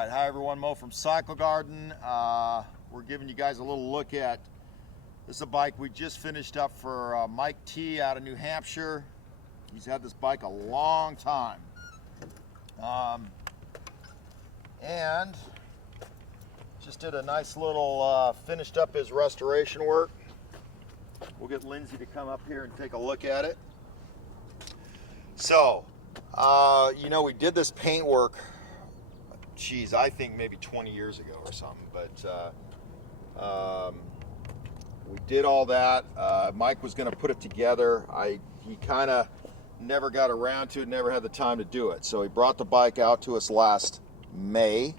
Alright, hi everyone, Mo from Cycle Garden. We're giving you guys a little look at, this is a bike we just finished up for Mike T out of New Hampshire. He's had this bike a long time. And just did a nice little, finished up his restoration work. We'll get Lindsay to come up here and take a look at it. So, we did this paint work, geez, I think maybe 20 years ago or something, but we did all that. Mike was going to put it together. He kind of never got around to it, never had the time to do it. So he brought the bike out to us last May,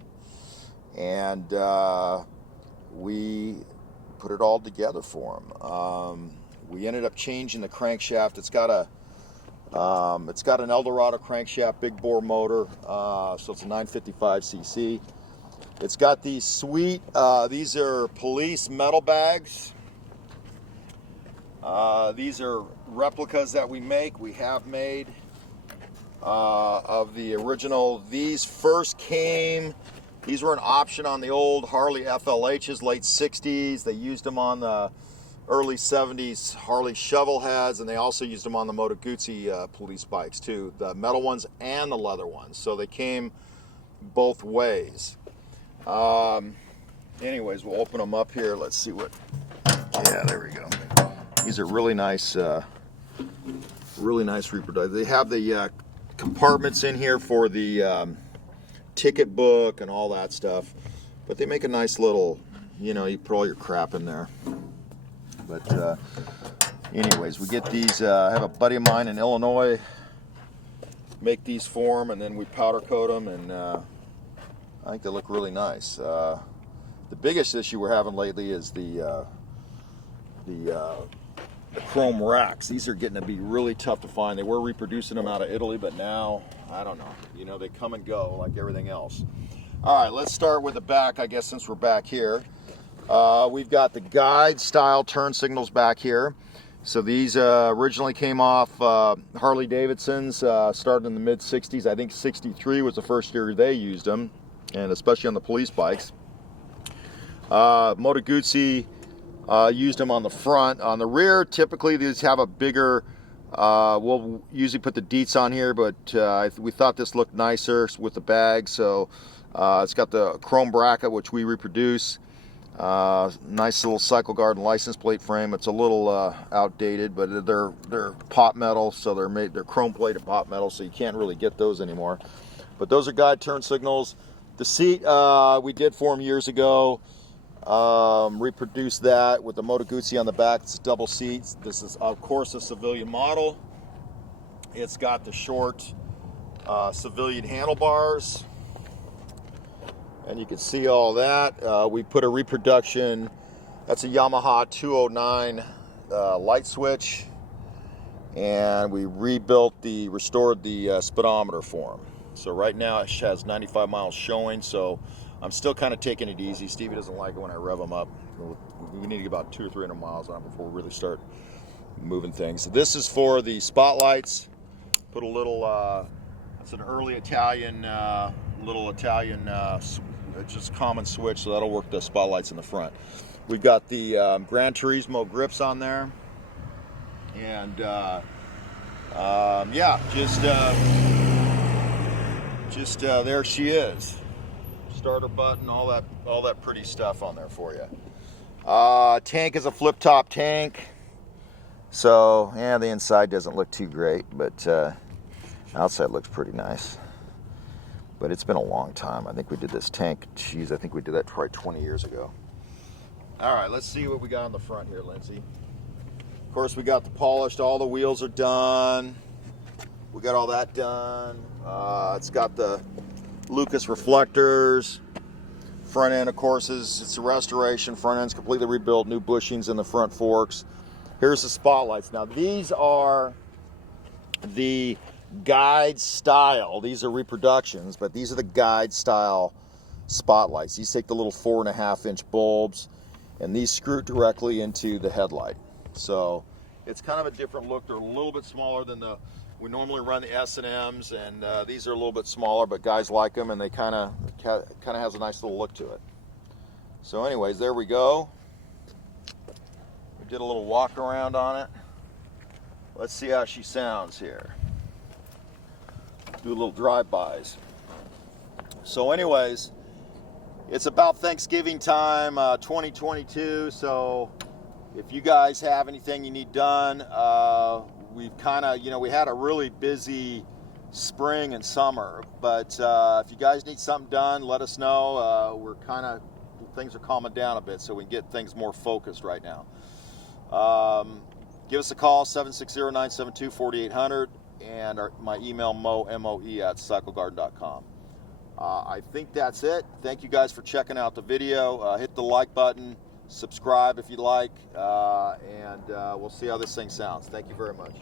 and we put it all together for him. We ended up changing the crankshaft. It's got an Eldo Crankshaft big bore motor, so it's a 955cc. It's got these sweet, these are police metal bags. These are replicas that we have made of the original. These first came, these were an option on the old Harley FLHs, late 60s. They used them on the early 70s Harley shovel heads, and they also used them on the Moto Guzzi police bikes too, the metal ones and the leather ones, so they came both ways. Anyways, we'll open them up here. Let's see what, yeah, there we go. These are really nice reproductions. They have the compartments in here for the ticket book and all that stuff, but they make a nice little, you put all your crap in there. But anyways, we get these, I have a buddy of mine in Illinois make these for them, and then we powder coat them, and I think they look really nice. The biggest issue we're having lately is the chrome racks. These are getting to be really tough to find. They were reproducing them out of Italy, but now, I don't know. They come and go like everything else. All right, let's start with the back, I guess, since we're back here. We've got the guide style turn signals back here. So these originally came off Harley Davidson's, started in the mid 60s. I think 63 was the first year they used them, and especially on the police bikes. Moto Guzzi used them on the front. On the rear, typically these have a bigger, we'll usually put the deets on here, but we thought this looked nicer with the bag. So it's got the chrome bracket, which we reproduce. Nice little Cycle Garden license plate frame. It's a little outdated, but they're pot metal, so they're chrome plated pot metal, so you can't really get those anymore. But those are guide turn signals. The seat we did for them years ago. Reproduced that with the Moto Guzzi on the back. It's double seats. This is of course a civilian model. It's got the short civilian handlebars. And you can see all that. We put a reproduction, that's a Yamaha 209 light switch, and we restored the speedometer for them. So right now it has 95 miles showing, so I'm still kind of taking it easy. Stevie doesn't like it when I rev them up. We need to get about 200 or 300 miles on it before we really start moving things. So this is for the spotlights. Put a little, it's an early Italian, just common switch, so that'll work the spotlights in the front. We've got the Gran Turismo grips on there, and yeah, just there she is. Starter button, all that pretty stuff on there for you. Tank is a flip top tank, so yeah, the inside doesn't look too great, but outside looks pretty nice. But it's been a long time. I think we did this tank, geez, I think we did that probably 20 years ago. All right, let's see what we got on the front here, Lindsay. Of course, we got the polished, all the wheels are done. We got all that done. It's got the Lucas reflectors. Front end, of course, it's a restoration. Front end's completely rebuilt, new bushings in the front forks. Here's the spotlights. Now, these are the guide style. These are reproductions, but these are the guide style spotlights. These take the little 4.5-inch bulbs, and these screw directly into the headlight. So it's kind of a different look. They're a little bit smaller than we normally run the S&Ms, and these are a little bit smaller, but guys like them, and they kind of kind of has a nice little look to it. So anyways, there we go. We did a little walk around on it. Let's see how she sounds here. Do a little drive-bys. So anyways, it's about Thanksgiving time, 2022, so if you guys have anything you need done, we've kind of, we had a really busy spring and summer, but if you guys need something done, let us know. Things are calming down a bit, so we can get things more focused right now. Give us a call, 760-972-4800, and my email, moe@cyclegarden.com. I think that's it. Thank you guys for checking out the video. Hit the like button, subscribe if you like, and we'll see how this thing sounds. Thank you very much.